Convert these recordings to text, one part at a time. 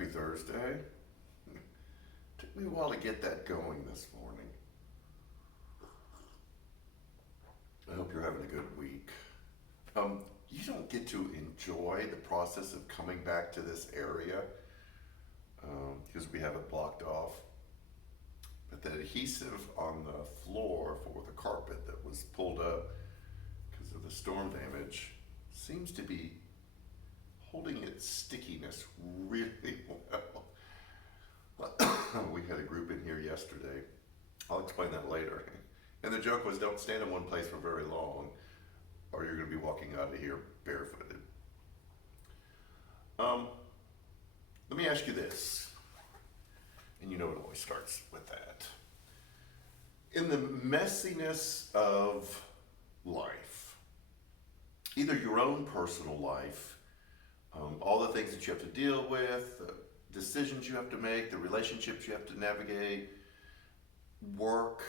Happy Thursday. Took me a while to get that going this morning. I hope you're having a good week. You don't get to enjoy the process of coming back to this area because we have it blocked off. But the adhesive on the floor for the carpet that was pulled up because of the storm damage seems to be holding its stickiness really well. We had a group in here yesterday. I'll explain that later. And the joke was don't stand in one place for very long or you're going to be walking out of here barefooted. Let me ask you this, and you know it always starts with that. In the messiness of life, either your own personal life, all the things that you have to deal with, the decisions you have to make, the relationships you have to navigate, work,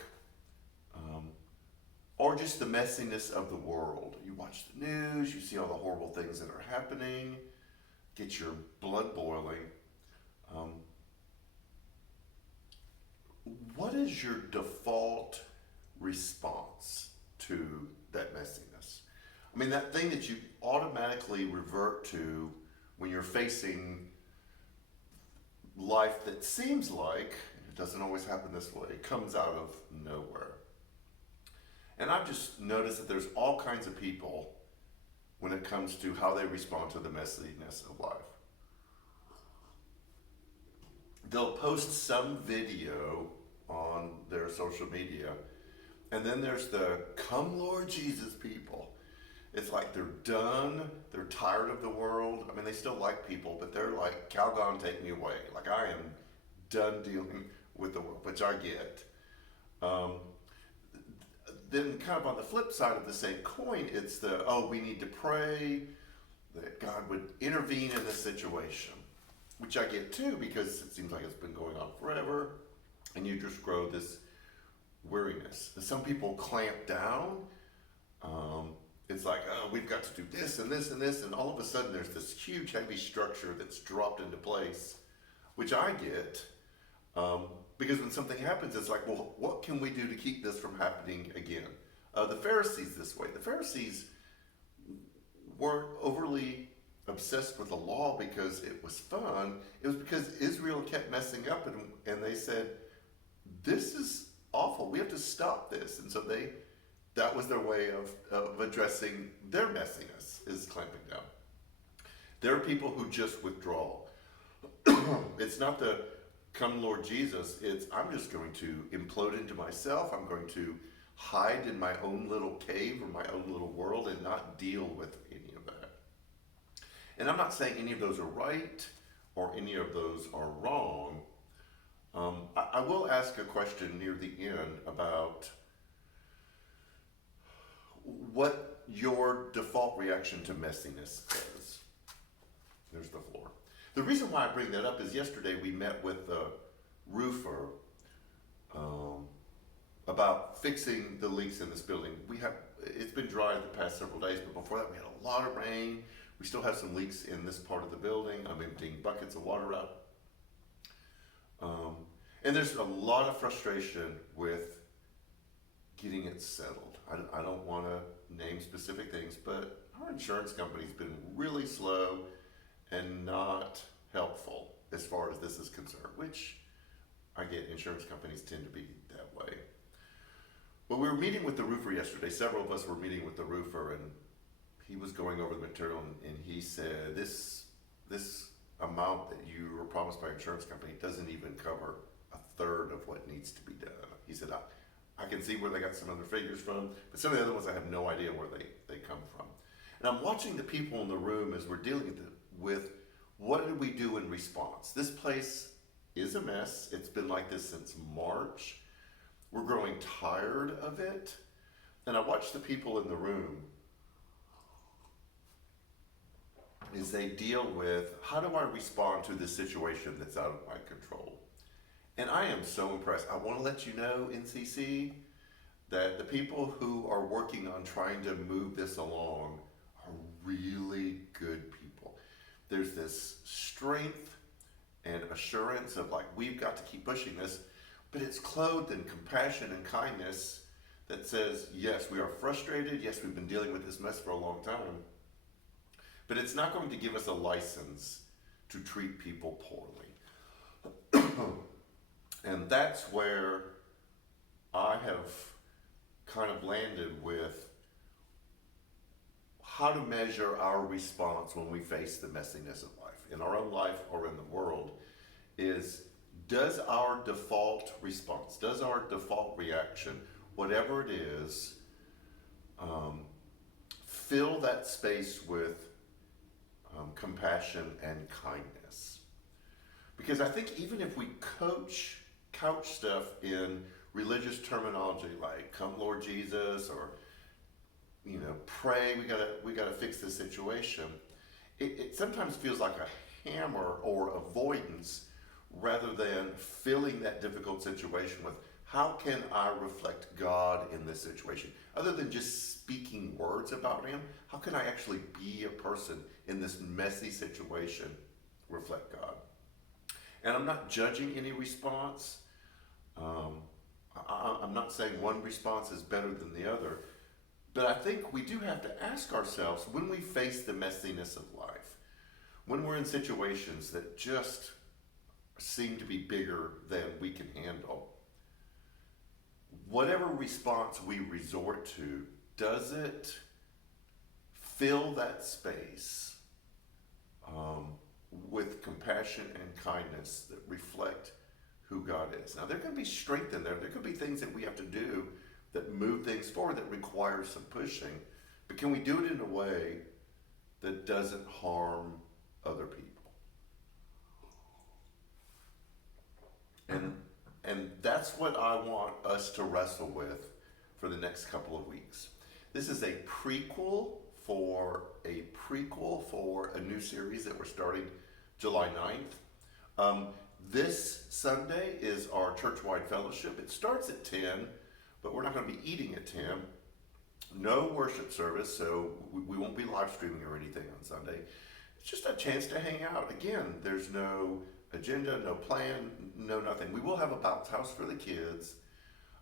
or just the messiness of the world. You watch the news, you see all the horrible things that are happening, get your blood boiling. What is your default response to that messiness? I mean, that thing that you automatically revert to when you're facing life that seems like, it doesn't always happen this way, it comes out of nowhere. And I've just noticed that there's all kinds of people when it comes to how they respond to the messiness of life. They'll post some video on their social media, and then there's the come Lord Jesus people. It's like they're done, they're tired of the world. I mean, they still like people, but they're like, Calgon, take me away. Like, I am done dealing with the world, which I get. Then kind of on the flip side of the same coin, it's the, oh, we need to pray that God would intervene in this situation, which I get too, because it seems like it's been going on forever, and you just grow this weariness. Some people clamp down. It's like, oh, we've got to do this and this and this, and all of a sudden there's this huge, heavy structure that's dropped into place, which I get. Because when something happens, it's like, well, what can we do to keep this from happening again? The Pharisees this way. The Pharisees weren't overly obsessed with the law because it was fun. It was because Israel kept messing up, and they said, this is awful. We have to stop this. And so that was their way of addressing their messiness, is clamping down. There are people who just withdraw. It's not the come Lord Jesus, it's I'm just going to implode into myself. I'm going to hide in my own little cave or my own little world and not deal with any of that. And I'm not saying any of those are right or any of those are wrong. I will ask a question near the end about what your default reaction to messiness is. There's the floor. The reason why I bring that up is yesterday we met with the roofer about fixing the leaks in this building. It's been dry the past several days, but before that we had a lot of rain. We still have some leaks in this part of the building. I'm emptying buckets of water out. And there's a lot of frustration with getting it settled. I don't want to name specific things, but our insurance company's been really slow and not helpful as far as this is concerned, which I get insurance companies tend to be that way. But we were meeting with the roofer yesterday. Several of us were meeting with the roofer, and he was going over the material, and he said, this amount that you were promised by insurance company doesn't even cover a third of what needs to be done. He said, I can see where they got some other figures from, but some of the other ones I have no idea where they come from. And I'm watching the people in the room as we're dealing with what did we do in response? This place is a mess. It's been like this since March. We're growing tired of it. And I watch the people in the room as they deal with, how do I respond to this situation that's out of my control? And I am so impressed. I want to let you know, NCC, that the people who are working on trying to move this along are really good people. There's this strength and assurance of like, we've got to keep pushing this, but it's clothed in compassion and kindness that says, yes, we are frustrated. Yes, we've been dealing with this mess for a long time, but it's not going to give us a license to treat people poorly. And that's where I have kind of landed with how to measure our response when we face the messiness of life, in our own life or in the world, is does our default response, does our default reaction, whatever it is, fill that space with compassion and kindness? Because I think even if we couch stuff in religious terminology like "Come Lord Jesus" or pray, we gotta fix this situation, it sometimes feels like a hammer or avoidance rather than filling that difficult situation with how can I reflect God in this situation? Other than just speaking words about Him, how can I actually be a person in this messy situation, reflect God? And I'm not judging any response. I'm not saying one response is better than the other, but I think we do have to ask ourselves when we face the messiness of life, when we're in situations that just seem to be bigger than we can handle, whatever response we resort to, does it fill that space with compassion and kindness that reflect who God is? Now, there could be strength in there. There could be things that we have to do that move things forward that require some pushing. But can we do it in a way that doesn't harm other people? And that's what I want us to wrestle with for the next couple of weeks. This is a prequel for a new series that we're starting July 9th. This Sunday is our church-wide fellowship. It starts at 10, but we're not going to be eating at 10. No worship service, so we won't be live streaming or anything on Sunday. It's just a chance to hang out. Again, there's no agenda, no plan, no nothing. We will have a bounce house for the kids,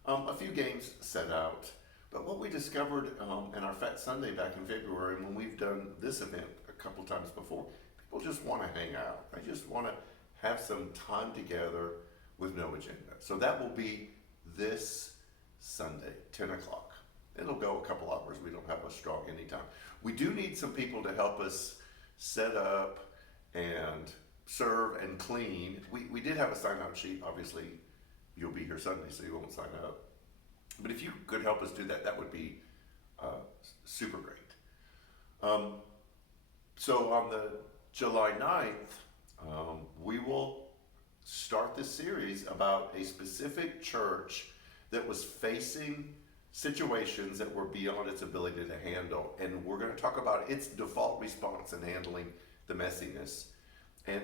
a few games set out. But what we discovered in our Fat Sunday back in February, and when we've done this event a couple times before, people just want to hang out. They just want to have some time together with no agenda. So that will be this Sunday, 10 o'clock. It'll go a couple hours. We don't have a strong anytime. We do need some people to help us set up and serve and clean. We did have a sign-out sheet. Obviously, you'll be here Sunday, so you won't sign up. But if you could help us do that, that would be super great. So on the July 9th, we will start this series about a specific church that was facing situations that were beyond its ability to handle. And we're going to talk about its default response in handling the messiness and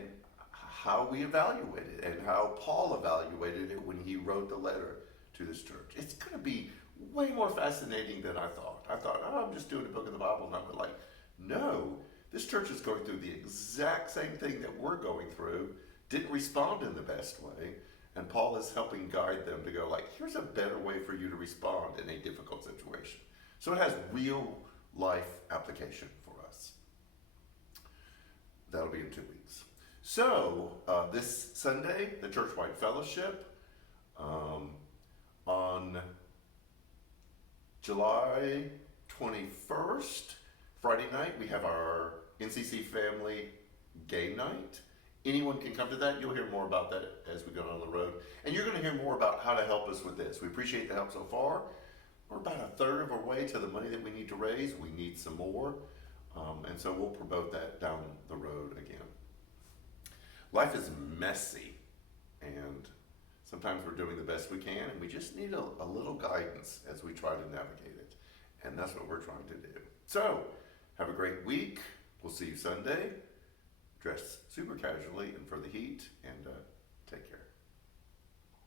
how we evaluate it and how Paul evaluated it when he wrote the letter to this church. It's going to be way more fascinating than I thought. I thought, I'm just doing a book of the Bible. And I'm like, no, this church is going through the exact same thing that we're going through, didn't respond in the best way. And Paul is helping guide them to go like, here's a better way for you to respond in a difficult situation. So it has real life application for us. That'll be in 2 weeks. So this Sunday, the church-wide fellowship, on July 21st, Friday night, we have our NCC family game night. Anyone can come to that. You'll hear more about that as we go down the road. And you're going to hear more about how to help us with this. We appreciate the help so far. We're about a third of our way to the money that we need to raise. We need some more. And so we'll promote that down the road again. Life is messy. And sometimes we're doing the best we can. And we just need a little guidance as we try to navigate it. And that's what we're trying to do. So have a great week. We'll see you Sunday. Dress super casually and for the heat, and take care.